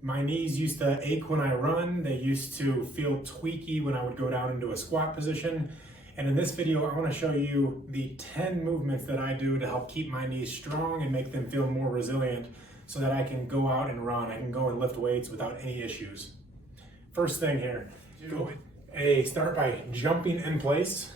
My knees used to ache when I run. They used to feel tweaky when I would go down into a squat position. And in this video, I want to show you the 10 movements that I do to help keep my knees strong and make them feel more resilient so that I can go out and run. I can go and lift weights without any issues. First thing here, start by jumping in place.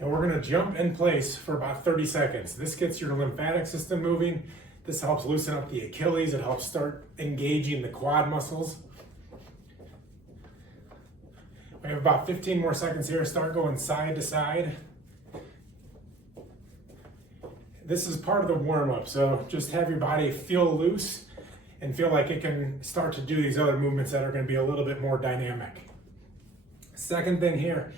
And we're gonna jump in place for about 30 seconds. This gets your lymphatic system moving. This helps loosen up the Achilles. It helps start engaging the quad muscles. We have about 15 more seconds here. Start going side to side. This is part of the warm-up, so just have your body feel loose and feel like it can start to do these other movements that are gonna be a little bit more dynamic. Second thing here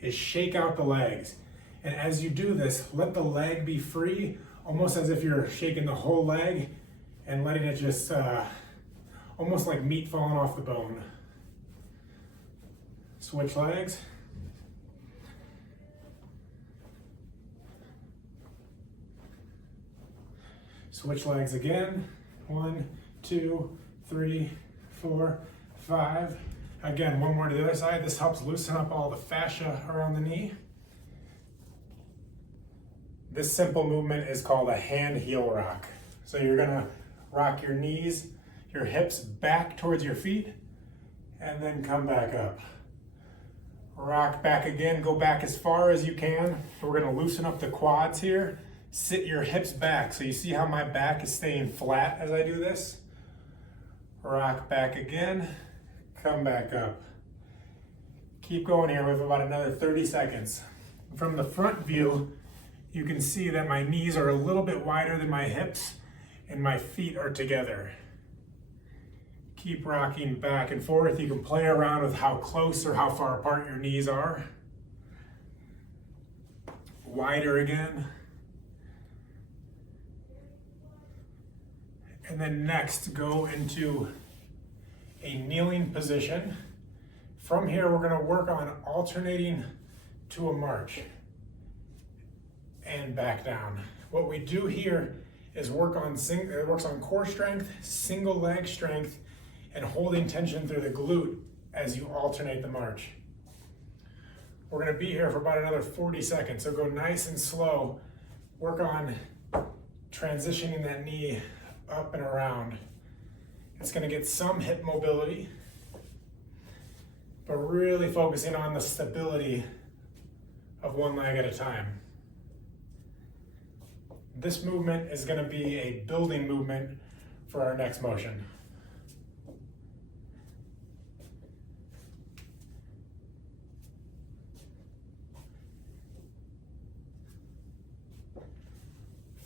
is shake out the legs. And as you do this, let the leg be free, almost as if you're shaking the whole leg and letting it just, almost like meat falling off the bone. Switch legs. Switch legs again. 1, 2, 3, 4, 5. Again, one more to the other side. This helps loosen up all the fascia around the knee. This simple movement is called a hand heel rock. So you're gonna rock your knees, your hips back towards your feet, and then come back up. Rock back again, go back as far as you can. We're gonna loosen up the quads here. Sit your hips back. So you see how my back is staying flat as I do this? Rock back again, come back up. Keep going here, we have about another 30 seconds. From the front view, you can see that my knees are a little bit wider than my hips and my feet are together. Keep rocking back and forth. You can play around with how close or how far apart your knees are. Wider again. And then next, go into a kneeling position. From here, we're gonna work on alternating to a march and back down. What we do here is it works on core strength, single leg strength, and holding tension through the glute as you alternate the march. We're gonna be here for about another 40 seconds, so go nice and slow. Work on transitioning that knee up and around. It's gonna get some hip mobility, but really focusing on the stability of one leg at a time. This movement is gonna be a building movement for our next motion.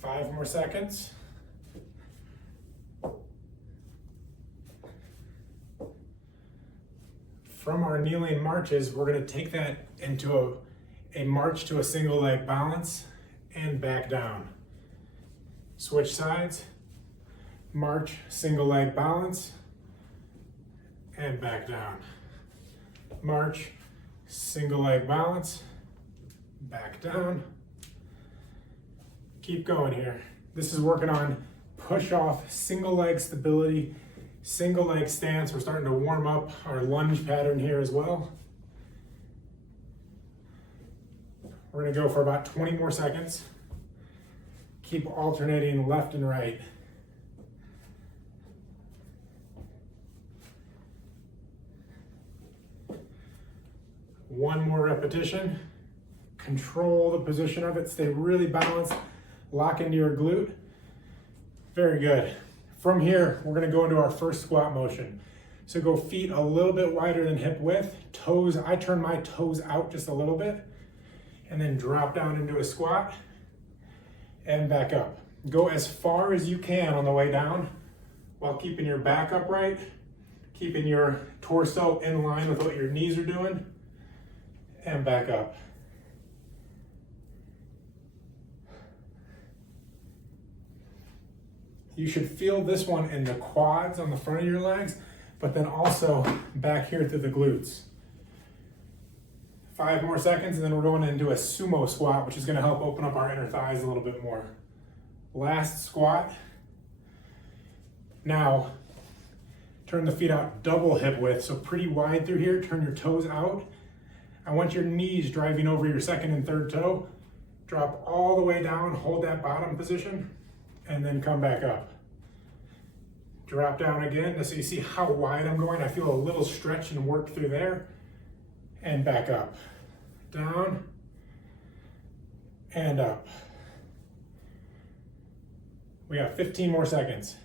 Five more seconds. From our kneeling marches, we're gonna take that into a march to a single leg balance and back down. Switch sides, march, single leg balance, and back down. March, single leg balance, back down. Keep going here. This is working on push off, single leg stability, single leg stance. We're starting to warm up our lunge pattern here as well. We're gonna go for about 20 more seconds. Keep alternating left and right. One more repetition. Control the position of it. Stay really balanced. Lock into your glute. Very good. From here, we're gonna go into our first squat motion. So go feet a little bit wider than hip width. Toes, I turn my toes out just a little bit. And then drop down into a squat. And back up. Go as far as you can on the way down while keeping your back upright, keeping your torso in line with what your knees are doing, and back up. You should feel this one in the quads on the front of your legs, but then also back here through the glutes. 5 more seconds, and then we're going into a sumo squat, which is going to help open up our inner thighs a little bit more. Last squat, Now, turn the feet out double hip width, so pretty wide through here. Turn your toes out. I want your knees driving over your second and third toe. Drop all the way down, hold that bottom position, and then come back up. Drop down again, so you see how wide I'm going. I feel a little stretch and work through there, and back up. Down, and up. We got 15 more seconds.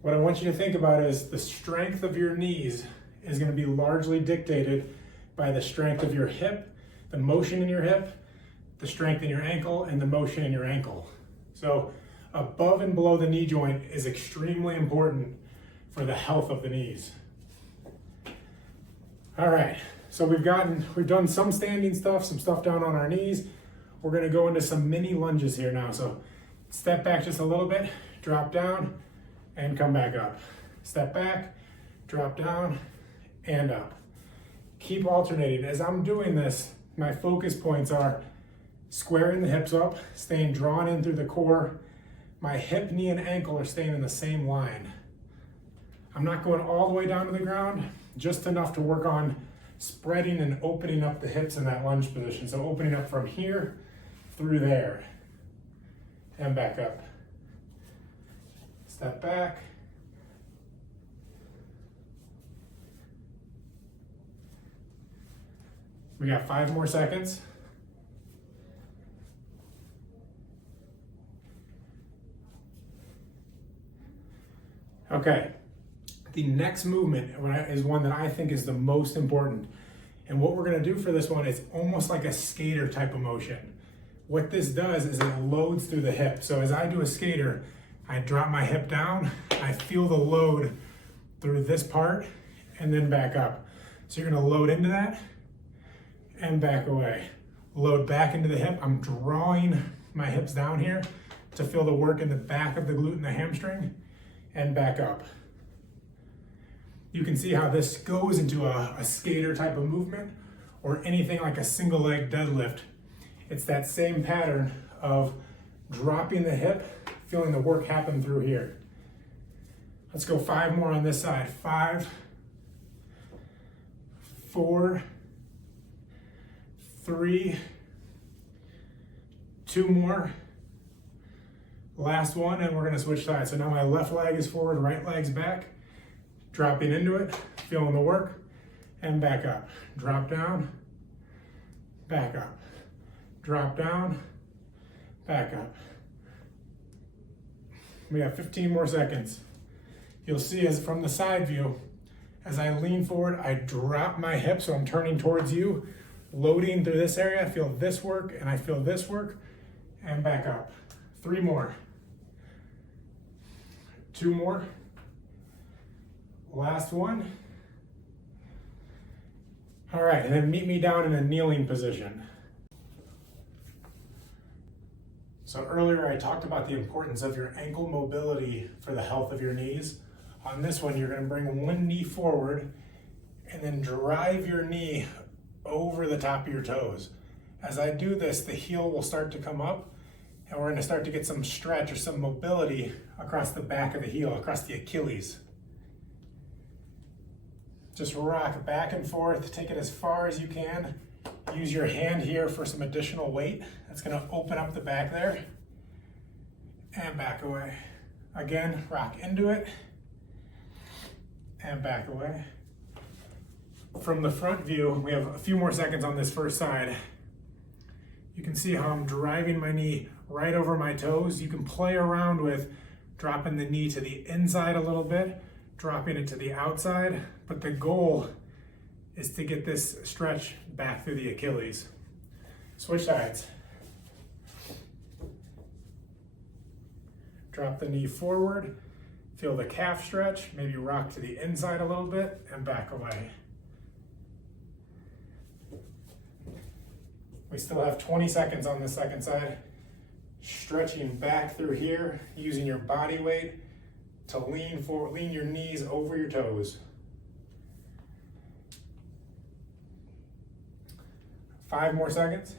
What I want you to think about is the strength of your knees is going to be largely dictated by the strength of your hip, the motion in your hip, the strength in your ankle, and the motion in your ankle. So above and below the knee joint is extremely important for the health of the knees. All right, so we've done some standing stuff, some stuff down on our knees. We're gonna go into some mini lunges here now. So step back just a little bit, drop down, and come back up. Step back, drop down, and up. Keep alternating. As I'm doing this, my focus points are squaring the hips up, staying drawn in through the core. My hip, knee, and ankle are staying in the same line. I'm not going all the way down to the ground, just enough to work on spreading and opening up the hips in that lunge position. So opening up from here through there and back up. Step back. We got 5 more seconds. Okay, the next movement is one that I think is the most important. And what we're gonna do for this one is almost like a skater type of motion. What this does is it loads through the hip. So as I do a skater, I drop my hip down, I feel the load through this part, and then back up. So you're gonna load into that, and back away. Load back into the hip. I'm drawing my hips down here to feel the work in the back of the glute and the hamstring, and back up. You can see how this goes into a skater type of movement or anything like a single leg deadlift. It's that same pattern of dropping the hip, feeling the work happen through here. Let's go 5 more on this side. 5, 4, 3, 2 more. Last one, and we're gonna switch sides. So now my left leg is forward, right leg's back. Dropping into it, feeling the work, and back up. Drop down, back up. Drop down, back up. We have 15 more seconds. You'll see as from the side view, as I lean forward, I drop my hip, so I'm turning towards you, loading through this area. I feel this work, and I feel this work, and back up. 3 more. 2 more. Last one. All right, and then meet me down in a kneeling position. So earlier I talked about the importance of your ankle mobility for the health of your knees. On this one, you're gonna bring one knee forward and then drive your knee over the top of your toes. As I do this, the heel will start to come up, and we're gonna start to get some stretch or some mobility across the back of the heel, across the Achilles. Just rock back and forth, take it as far as you can. Use your hand here for some additional weight. That's gonna open up the back there. And back away. Again, rock into it. And back away. From the front view, we have a few more seconds on this first side. You can see how I'm driving my knee right over my toes. You can play around with dropping the knee to the inside a little bit, dropping it to the outside, but the goal is to get this stretch back through the Achilles. Switch sides. Drop the knee forward, feel the calf stretch, maybe rock to the inside a little bit, and back away. We still have 20 seconds on the second side. Stretching back through here, using your body weight to lean forward, lean your knees over your toes. 5 more seconds.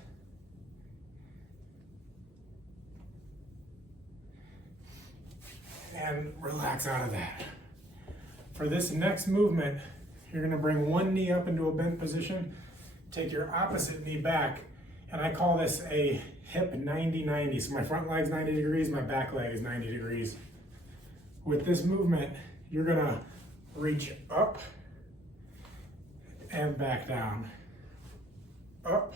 and relax out of that. For this next movement, you're gonna bring one knee up into a bent position, take your opposite knee back, and I call this a hip 90-90. So my front leg's 90 degrees, my back leg is 90 degrees. With this movement, you're gonna reach up and back down, up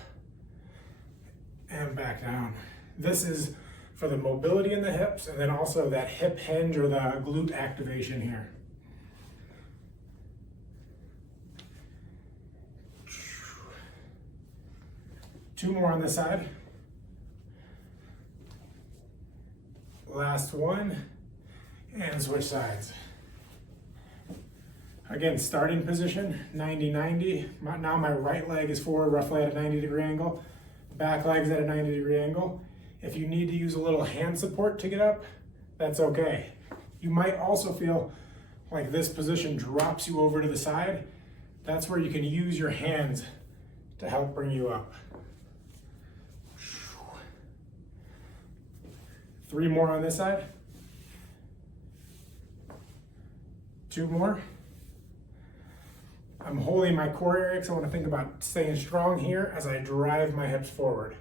and back down. This is for the mobility in the hips, and then also that hip hinge or the glute activation here. Two more on this side. Last one, and switch sides. Again, starting position, 90-90. Now my right leg is forward roughly at a 90-degree angle. Back leg's at a 90-degree angle. If you need to use a little hand support to get up, that's okay. You might also feel like this position drops you over to the side. That's where you can use your hands to help bring you up. 3 more on this side. 2 more. I'm holding my core area because I want to think about staying strong here as I drive my hips forward.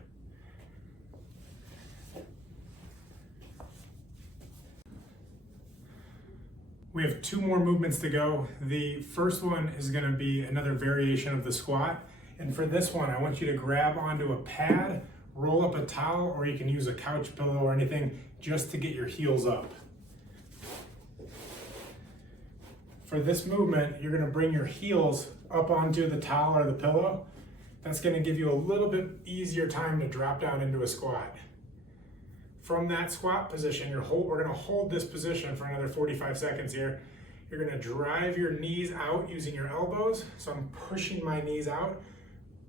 We have 2 more movements to go. The first one is going to be another variation of the squat. And for this one, I want you to grab onto a pad, roll up a towel, or you can use a couch pillow or anything just to get your heels up. For this movement, you're going to bring your heels up onto the towel or the pillow. That's going to give you a little bit easier time to drop down into a squat. From that squat position, we're going to hold this position for another 45 seconds here. You're going to drive your knees out using your elbows. So I'm pushing my knees out,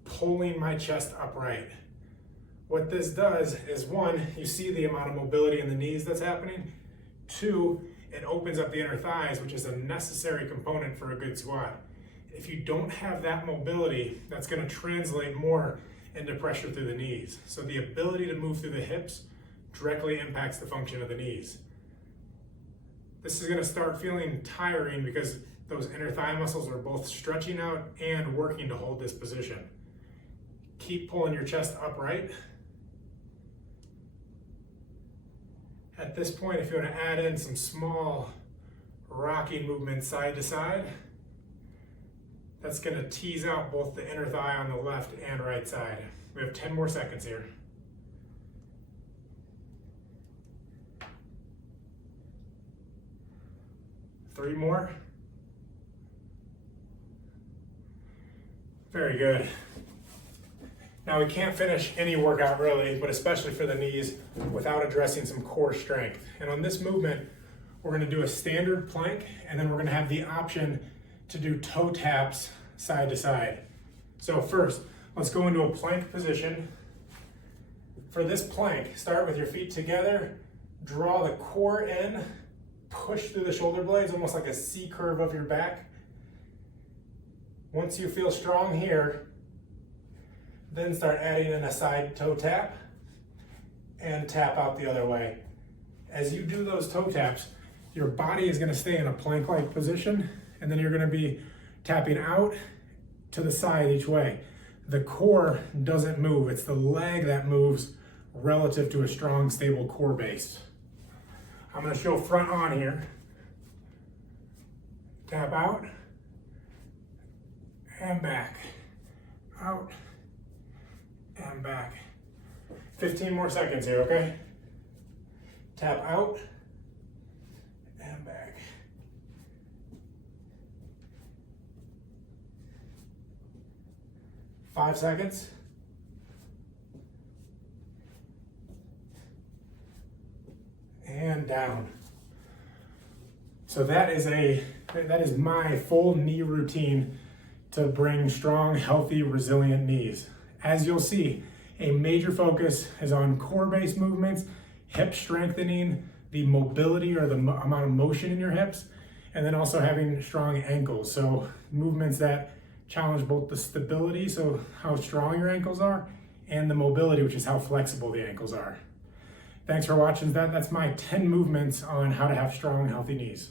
pulling my chest upright. What this does is, 1, you see the amount of mobility in the knees that's happening. 2, it opens up the inner thighs, which is a necessary component for a good squat. If you don't have that mobility, that's going to translate more into pressure through the knees. So the ability to move through the hips directly impacts the function of the knees. This is going to start feeling tiring because those inner thigh muscles are both stretching out and working to hold this position. Keep pulling your chest upright. At this point, if you want to add in some small rocking movements side to side, that's going to tease out both the inner thigh on the left and right side. We have 10 more seconds here. 3 more. Very good. Now we can't finish any workout really, but especially for the knees, without addressing some core strength. And on this movement, we're going to do a standard plank, and then we're going to have the option to do toe taps side to side. So first, let's go into a plank position. For this plank, start with your feet together, draw the core in, push through the shoulder blades, almost like a C curve of your back. Once you feel strong here, then start adding in a side toe tap and tap out the other way. As you do those toe taps, your body is going to stay in a plank-like position, and then you're going to be tapping out to the side each way. The core doesn't move. It's the leg that moves relative to a strong, stable core base. I'm going to show front on here. Tap out and back, out and back. 15 more seconds here, okay? Tap out and back. Five seconds. And down. So that is my full knee routine to bring strong, healthy, resilient knees. As you'll see, a major focus is on core-based movements, hip strengthening, the mobility or the amount of motion in your hips, and then also having strong ankles. So movements that challenge both the stability, so how strong your ankles are, and the mobility, which is how flexible the ankles are. Thanks for watching. That's my 10 movements on how to have strong, healthy knees.